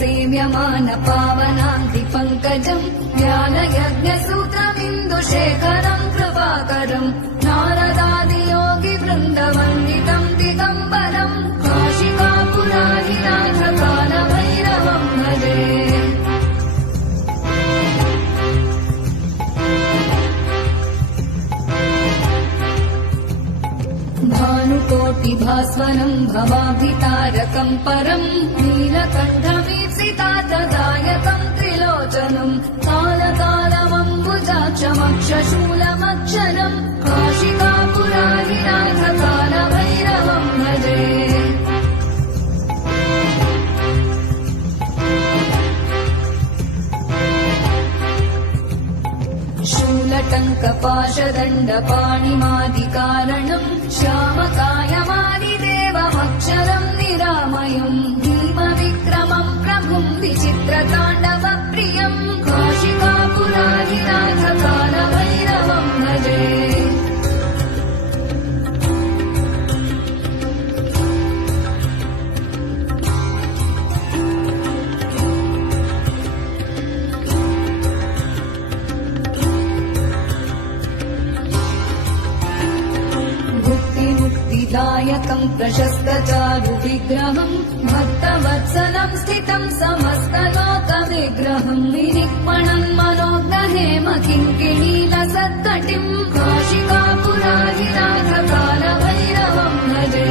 सेव्यमान पावनाङ्घ्रिपङ्कजम् ज्ञानयज्ञसूत्रमिन्दुशेखरम् कृपाकरम् नारदादियोगिवृन्दवन्दितम् दिगम्बरम् काशिकापुराधिनाथकालभैरवम् भजे। भानुकोटिभास्वरम् भवाभितारकम् परम् नीलकण्ठमीप्सितार्थदायकम् त्रिलोचनम् कालकालमम्बुजाक्षमक्षशूलमक्षरम् काशिकापुराधिनाथकालभैरवम् भजे। शूलटङ्कपाशदण्डपाणिमादिकारणम् श्यामकायमादिदेवमक्षरम् निरामयम् भीमविक्रमम् प्रभुम् विचित्रताण्डवप्रियम् काशिकापुराधिनाथकालभैरवम् भजे। दायकम् प्रशस्तचारुविग्रहम् भक्तवत्सलम् स्थितम् समस्तलोकविग्रहम् विनिक्मणम् मनोग्रहेम किङ्किणीलसत्कटिम् काशिकापुराधिनाथकालभैरवम् भजे।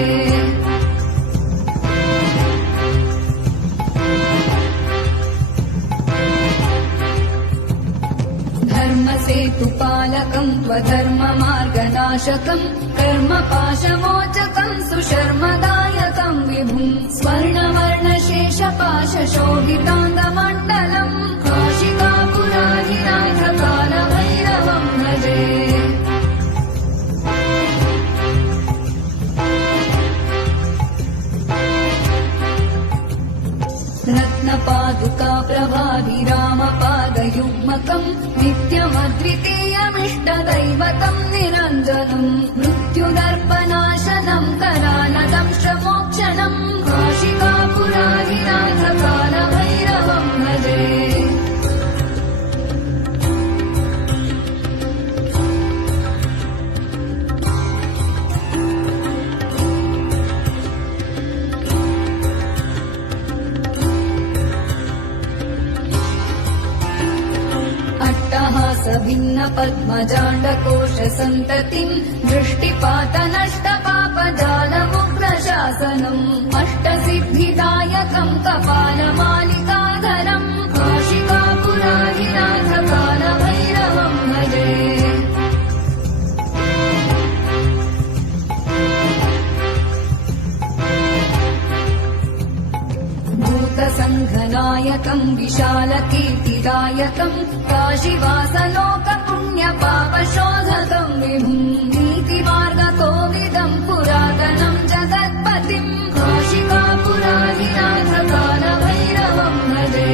धर्मसेतुपालकम् त्वधर्ममार्गनाशकम् कर्मपाशमोचकम् सुशर्मदायकम् विभुम् स्वर्णवर्णशेषपाशशोभिताङ्गमण्डलम् काशिकापुराधिनाथकालभैरवम् भजे। रत्नपादुका प्रभाविरामपादयुग्मकम् नित्यमद्वितीयमिष्टदैवतम् निरञ्जनम् मृत्युदर्पनाशनम् करालदंशमोक्षणम् काशिकापुराधिनाथकालभैरवम् भजे। भिन्न पद्मजाण्डकोशसन्ततिम् दृष्टिपातनष्टपापजालमुग्रशासनम् अष्टसिद्धिदायकम् कपालमालिकाधरम् काशिकापुराधिनाथकालभैरवम् भजे। भूतसङ्घनायकम् विशालकीर्तिदायकम् काशीवासलोकपुण्यपापशोधकम् विभुम् नीतिमार्गकोविदम् पुरातनम् जगत्पतिम् काशिकापुराधिनाथकालभैरवम् भजे।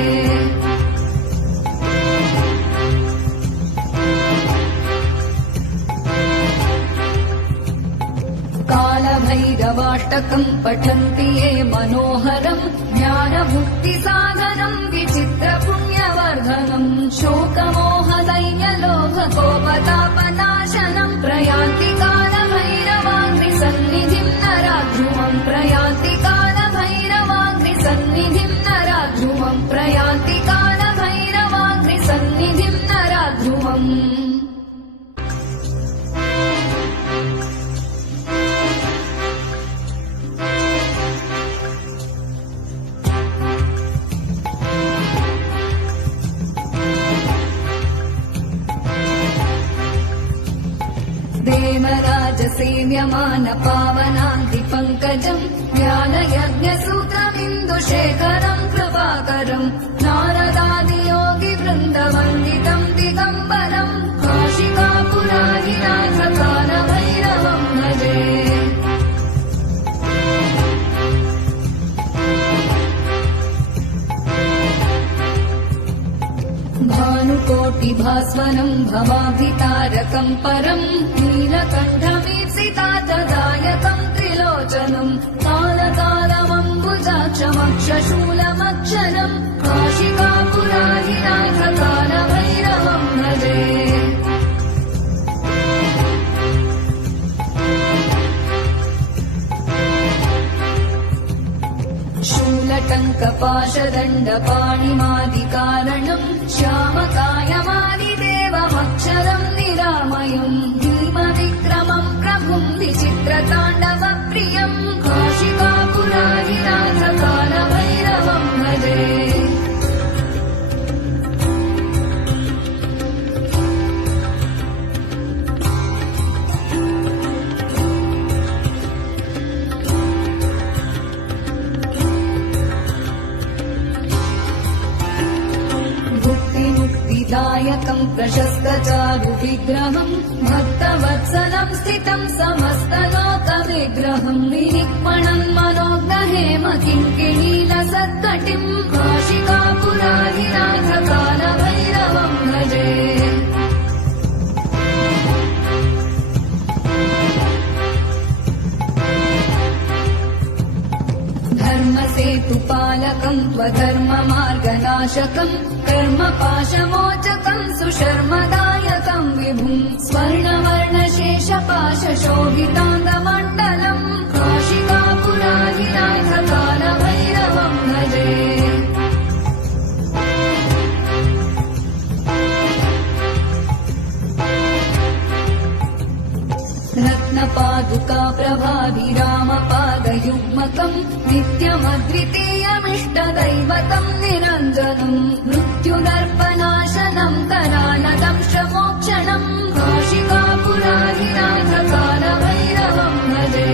कालभैरवाष्टकम् पठन्ति ये मनोहरम् ज्ञानभुक्तिसाधनम् विचित्रपुण्यवर्धनम् शोकमोहदैन्यलोभकोपतापनाशनम् प्रयान्ति कालभैरवाङ्घ्रिसन्निधिम् नराध्रुवम् प्रयान्ति कालभैरवाङ्घ्रिसन्निधिम् नराध्रुवम् प्रयान्ति कालभैरवाङ्घ्रिसन्निधिम् नराध्रुवम्। देवराजसेव्यमान पावनाङ्घ्रिपङ्कजम् ज्ञानयज्ञसूत्रमिन्दुशेखरम् कृपाकरम् नारदादियोगिवृन्दवन्दितम् दिगम्बरम् काशिकापुराधिनाथकालभैरवम् भजे। भानुकोटिभास्वरम् भवाभितारकम् परम् नीलकण्ठमीप्सितार्थदायकम् त्रिलोचनम् कालकालमम्बुजाक्षमक्षशूलमक्षरम् नीलटङ्कपाशदण्डपाणिमादिकारणम् श्यामकायमादिदेवमक्षरम् निरामयम् भीमविक्रमम् प्रभुम् विचित्रताण्डवप्रियम् काशिकापुरारिनाथकालभैरवम् भजे। दायकम् प्रशस्तचारु विग्रहम् भक्तवत्सलम् स्थितम् समस्तलोकविग्रहम् निरिक्मणम् मनोज्ञहेम किङ्किणीलसत्कटिम् काशिकापुरारिनाथकालभैरवम् भजे। धर्मसेतुपालकम् त्वधर्ममार्गनाशकम् कर्मपाशमोचकम् सुशर्मदायकम् विभुम् स्वर्णवर्णशेषपाशशोभिताङ्गमण्डलम् काशिकापुरारिनाथकालभैरवम् भजे। रत्नपादुका प्रभाभिरामपादयुग्मकम् नित्यमद्वितीयमिष्टदैवतम् निरञ्जनम् मृत्युदर्पनाशनम् करालदंशमोक्षणम् काशिकापुरारिनाथकालभैरवम् भजे।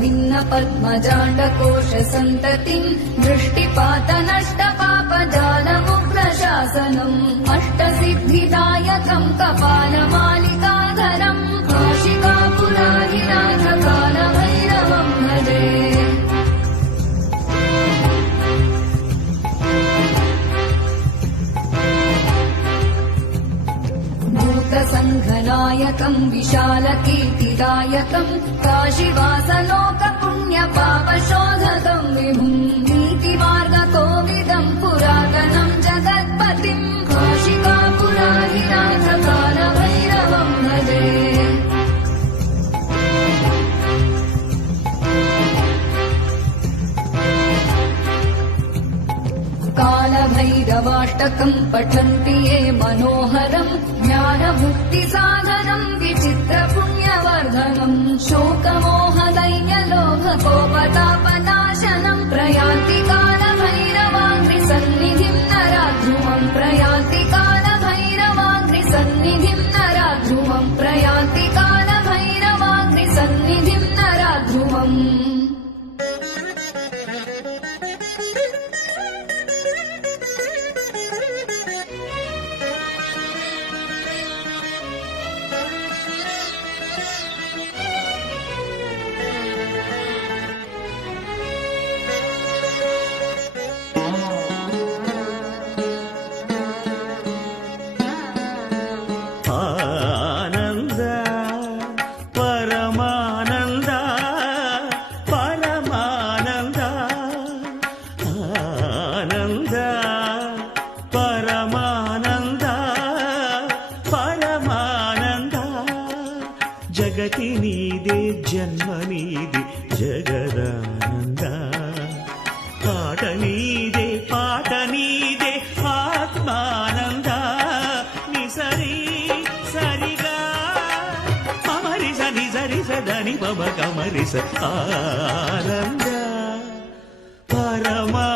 भिन्न पद्मजाण्डकोश सन्ततिम् दृष्टिपातनष्टपापजालमुग्रशासनम् अष्टसिद्धिदायकम् कपालमालिकाधरम् काशिकापुरारिनाथकालभैरवम् भजे। भूतसङ्घनायकम् विशालकीर्तिदायकम् काशीवासलोकपुण्यपापशोधकम् विभुम् नीतिमार्गकोविदम् पुरातनम् जगत्पतिम् काशिकापुरारिनाथकालभैरवम् भजे। कालभैरवाष्टकम् पठन्ति ये मनोहरम् ज्ञानमुक्तिसाधनम् विचित्रपुण्यवर्धनम् शोकमोहदैन्यलोभकोपतापनाशनम् प्रयान्ति कालभैरवाङ्घ्रिसन्निधिम् नराध्रुवम् प्रयान्ति कालभैरवाङ्घ्रिसन्निधिम् नराध्रुवम् प्रयान्ति कालभैरवाङ्घ्रिसन्निधिम् नराध्रुवम्। జగతి నీదే జన్మ నీది జగదానంద పాట నీదే పాట నీదే ఆత్మానంద నిసరి సరిగా మమరి సని సరి సదని బమ కమరి స ఆనంద పరమా